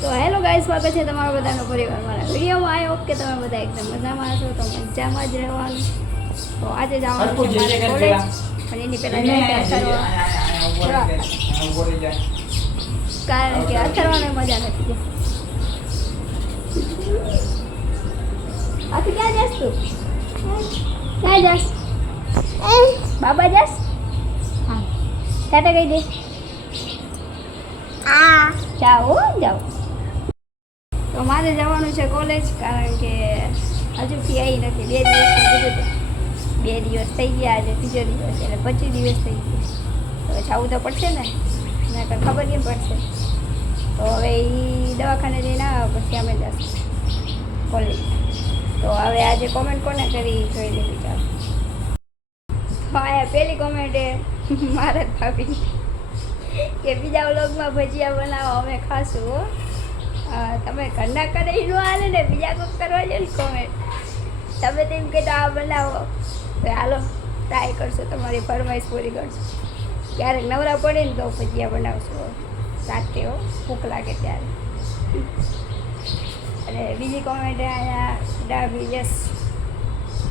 તો hello guys, સ્વાગત છે તમારા બધાનો પરિવાર મારા વિડીયોમાં. આઈ હોપ કે તમે બધા એકદમ મજામાં છો. તો મજામાં જ રહેવાનું. તો આજે જવાનું છે મારે કોલેજ, પણ એની પહેલાં કારણ કે અથરવાની મજા નથી. આથી ક્યાં જાસ તું? ક્યાં જાસ? બાબા જાસ? હા, ટાટા કહી દે. જાઓ જાઓ. તો મારે જવાનું છે કોલેજ, કારણ કે હજુ ફી આવી નથી. 2 દિવસ કીધું હતું. 2 દિવસ થઈ ગયા, આજે 3જો દિવસ, એટલે 25 દિવસ થઈ ગયા. હવે જવું તો પડશે ને, નકર ખબર કેમ પડશે. તો હવે એ દવાખાને જઈને આવે પછી અમે જશું કોલેજ. તો હવે આજે કોમેન્ટ કોને કરી જોઈ લેવી. ચાલો. હા, પહેલી કોમેન્ટ એ મારા ભાભી કે બીજા વ્લોગમાં ભજીયા બનાવો, અમે ખાશું. હો, તમે ઘરના કરે ન હાલે ને, બીજા કોઈ કરવા જો ને કોમેન્ટ. તમે તેમ કે આ બનાવો, તો હાલો ટ્રાય કરશો, તમારી ફરમાઈશ પૂરી કરશો. ક્યારેક નવરા પડે ને તો ભજીયા બનાવશો રાતે, હો, ભૂખ લાગે ત્યારે. અને બીજી કોમેન્ટ અહીંયા ડાભી યસ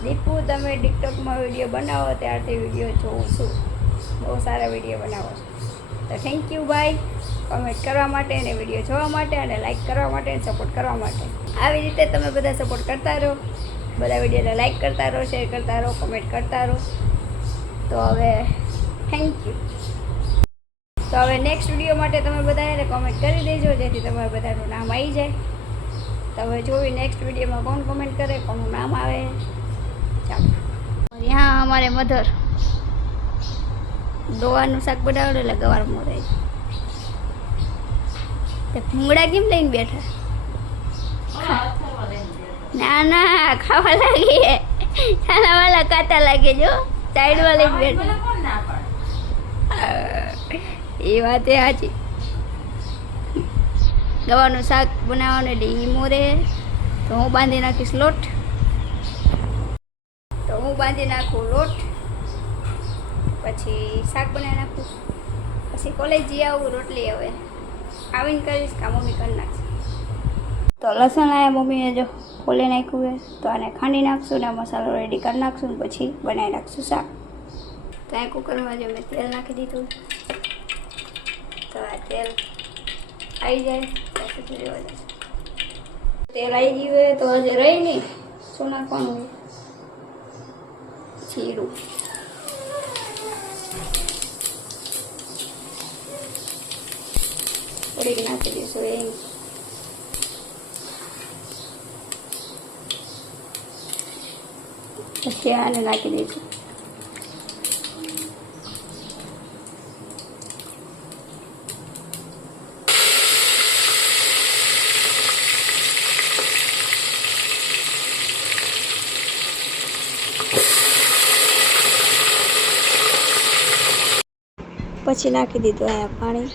દીપુ, તમે ટિકટોકમાં વિડીયો બનાવો ત્યારથી વિડીયો જોઉં છું, બહુ સારા વિડીયો બનાવો છો. તો થેન્ક યુ ભાઈ, કમેન્ટ કરવા માટે અને વિડીયો જોવા માટે અને લાઈક કરવા માટે અને સપોર્ટ કરવા માટે. આવી રીતે તમે બધા સપોર્ટ કરતા રહો, બધા વિડીયોને લાઈક કરતા રહો, શેર કરતા રહો, કમેન્ટ કરતા રહો. તો હવે થેન્ક યુ. તો હવે નેક્સ્ટ વિડીયો માટે તમે બધા એને કોમેન્ટ કરી દેજો, જેથી તમારા બધાનું નામ આવી જાય. તમે જોવી નેક્સ્ટ વિડીયોમાં કોણ કોમેન્ટ કરે, કોનું નામ આવે. ચાલો. यहाँ हमारे मदर ગવારનું શાક બનાવેલું, એટલે ગવાર મોરાઈ. તે ભૂંગળા કેમ લઈને બેઠા? ના ના, ખાવા લાગે. ખાના વાળા કાતા લાગે, જો સાઈડમાં લઈને બેઠા. એ વાત એ સાચી. ગવારનું શાક બનાવવાનું એટલે એ મોરે. તો હું બાંધી નાખીશ લોટ. તો હું બાંધી નાખું લોટ, પછી શાક બનાવી નાખું, પછી કોલેજ જઈ આવું. રોટલી હવે આવીને કરીશ, કાં મમ્મી કરી નાખશે. તો લસણ આવ્યા મમ્મીએ જો ફોલી નાખ્યું છે, તો આને ખાંડી નાખશું ને મસાલો રેડી કરી નાખશું ને પછી બનાવી નાખશું શાક. તો આ કુકરમાં જો મેં તેલ નાખી દીધું. તો આ તેલ આવી જાય ત્યાં સુધી રહેવા જશે. તેલ આવી ગયું હોય તો હજી રહી નહીં, શું નાખવાનું? જીરું, થોડીક નાખી દઈશું એ, પછી આને નાખી દઈશું. પછી નાખી દીધું અહીંયા પાણી.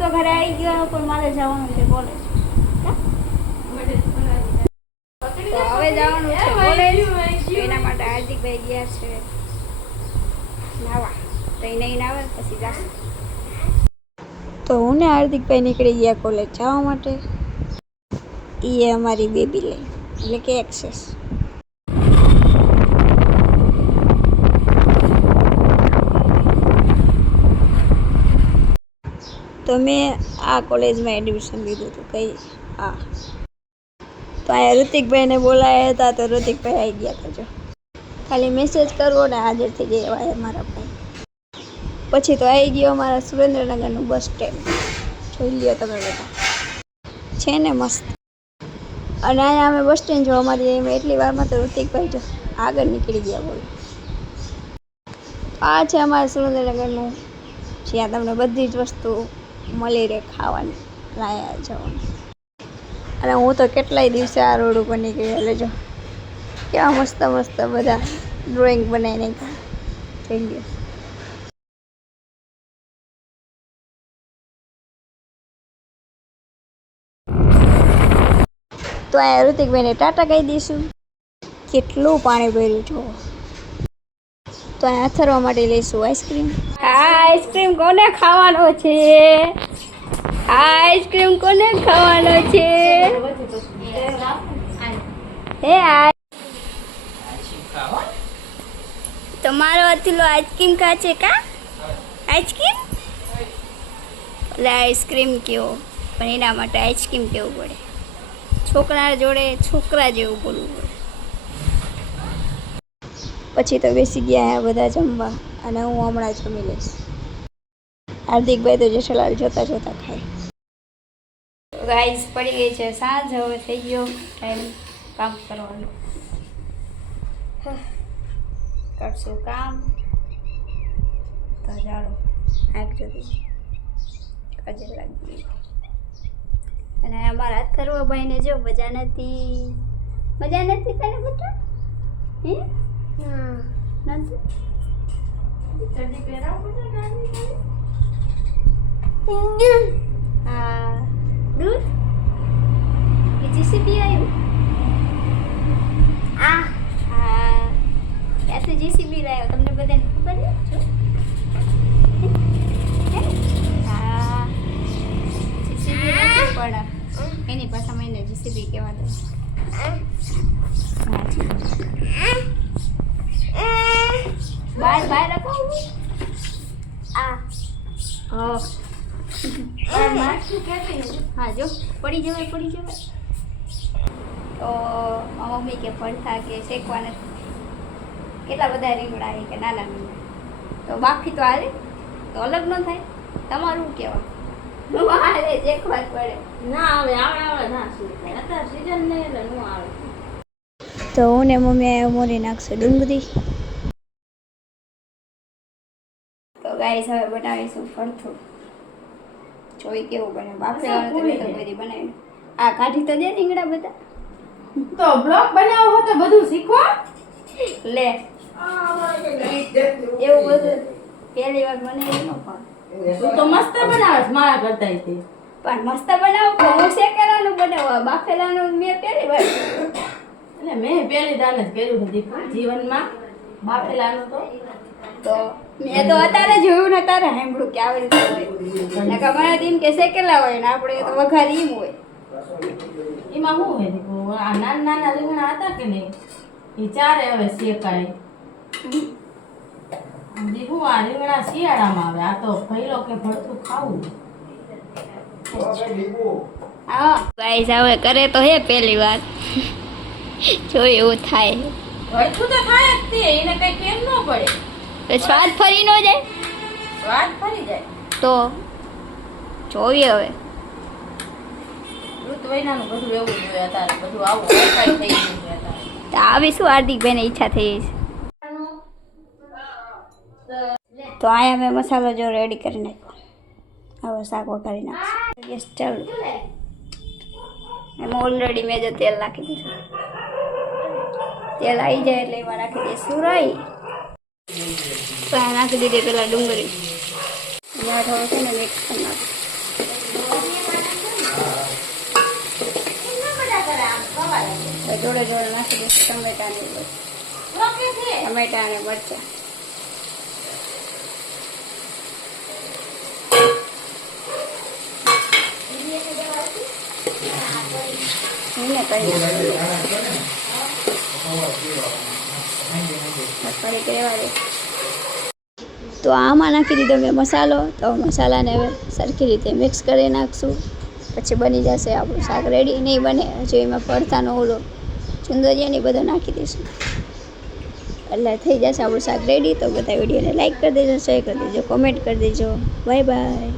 તો ઘરે આવી ગયો, પણ મારે જવાનું છે કોલેજ. તો હવે જવાનું છે કોલેજ, એના માટે હાર્દિકભાઈ ગયા છે નાવા. તો એ નહીં નાવે પછી જશે. તો હું ને હાર્દિકભાઈ નીકળી ગયા કોલેજ જવા માટે. એ અમારી બેબી લઈ, એટલે કે એક્સેસ. તો મેં આ કોલેજમાં એડમિશન લીધું હતું. કઈ આ તો અહીંયા ઋતિકભાઈને બોલાયા હતા, તો ઋતિકભાઈ આવી ગયા હતા. જો ખાલી મેસેજ કરવો ને હાજર થઈ જાય મારા ભાઈ. પછી તો આવી ગયો અમારા સુરેન્દ્રનગરનું બસ સ્ટેન્ડ. જોઈ લ્યો તમે બધા, છે ને મસ્ત. અને અહીંયા અમે બસ સ્ટેન્ડ જોવા માટે એટલી વારમાં તો ઋતિકભાઈ જો આગળ નીકળી ગયા. બોલો, આ છે અમારા સુરેન્દ્રનગરનું, જ્યાં તમને બધી જ વસ્તુ મળી રહે ખાવાની, લાયા જવાનું. અને હું તો કેટલાય દિવસે આ રોડ ઉપર નીકળી. એટલે જો કેવા મસ્ત મસ્ત બધા ડ્રોઈંગ બનાવીને જોઈ લ્યો. તો આ ઋતિકભાઈને ટાટા કહી દઈશું. કેટલું પાણી ભર્યું છો. તો આ અથરવા માટે લઈશું આઈસ્ક્રીમ. આ આઈસ્ક્રીમ કોને ખાવાનો છે? આ આઈસ્ક્રીમ કોને ખાવાનો છે? હે આ તમારો અતુલો આઈસ્ક્રીમ ખા છે કા? આઈસ્ક્રીમ એટલે આઈસ્ક્રીમ કેવો પણ એના માટે આઈસ્ક્રીમ કેવું પડે. છોકરા જોડે છોકરા જેવું બોલવું પડે. પછી તો બેસી ગયા બધા જમવા અને હું હમણાં જ જમી લઈશ. હાર્દિકભાઈ તો જેઠાલાલ જોતા જોતા ખાય. ગાઈસ પડી ગઈ છે સાંજ. હવે થઈ ગયો ટાઈમ કામ કરવાનું. કરશું કામ તો ચાલો આંખ જોતી કાજે લાગી. અને અમારા અથર્વા ભાઈને જો મજા નથી તને બેટા? હે નથી ચડ્ડી પહેરાવું પડે નાની. હા દૂધ એ જીસીબી આવ્યું. હા ત્યાંથી જીસીબી લાવ્યો. તમને બધાને ખબર છે? હા જીસીબી નથી પડે એની પાસે મને જીસીબી કહેવા દે. બાય રખાવું. હા જો પડી જવાય. તો મમ્મી કે પડતા કે શેકવાના કેટલા બધા રીંગણા કે નાના રીંગણા તો બાકી તો હાલે તો અલગ ન થાય. તમારું કેવા હાલે શેકવા પડે ના આવે ના શું થાય અત્યારે સીઝન નહીં એટલે ન આવે. તો હું ને મમ્મી મોરી નાખશું ડુંગળી. તો ગાઈસ હવે બનાવીશું ભરથું. જોઈ કેવું બને. બાફેલાનું તો બધી બનાવી. આ કાઢી તો દે રીંગણા બધા. તો બ્લોગ બનાવો હો તો બધું શીખો. લે એવું બધું પહેલી વાર બનાવી ન પણ તું તો મસ્ત બનાવે મારા કરતા તે. પણ મસ્ત બનાવું તો હું શેકેલાનું બનાવવા બાફેલાનું મેં પહેલી વાર. એટલે મેં પહેલી દાને જ કર્યું હતું જીવનમાં બાફેલાનું તો મેં તો અત્યારે જોયું ને તારે સાંભળ્યું કે આવી રીતે હોય ને કમાણા દીમ કે શેકેલા હોય ને આપણે તો વઘારી એમ હોય. એમાં શું હોય આ નાના રીંગણા હતા કે નહીં એ ચારે હવે શેકાય. શું આ રીંગણા શિયાળામાં આવે. આ તો ભઈલો કે ભરતું ખાવું. હા ગાઈસ હવે કરે તો હે પહેલી વાર જો એવું થાય. ભરતું તો થાય જ તે એને કઈ કેમ ન પડે. તો સ્વાદ ફરી ન જાય. સ્વાદ ફરી જાય તો જોઈએ હવે. ઋતુવૈનાનું બધું એવું જ હોય અત્યારે. બધું આવું ઓકાઈ થઈ ગયું છે અત્યારે. તો આવી શું હાર્દિકભાઈને ઈચ્છા થઈ છે. તો આયા મેં મસાલો જો રેડી કરી નાખ્યો. હવે શાક વઘારી નાખશું. ગેસ ચાલુ. એમાં ઓલરેડી મેં જો તેલ નાખી દીધું. તેલ આવી જાય એટલે એમાં નાખી દઈશું રાઈ. તો આ નાખી દીધી પેલા ડુંગળી. ત્યાં થોડું છે ને મિક્સ કરી નાખું. જોડે નાખી દઈશું ટમેટા અને મરચાં. તો આમાં નાખી દીધો મેં મસાલો. તો મસાલાને હવે સરખી રીતે મિક્સ કરી નાખશું. પછી બની જશે આપણું શાક રેડી. નહીં બને હજુ એમાં ફરતાનો ઓલો ચુંદરિયાની બધો નાખી દઈશું એટલે થઈ જશે આપણું શાક રેડી. તો બધા વિડીયોને લાઈક કરી દેજો, શેર કરી દેજો, કોમેન્ટ કરી દેજો. Bye bye.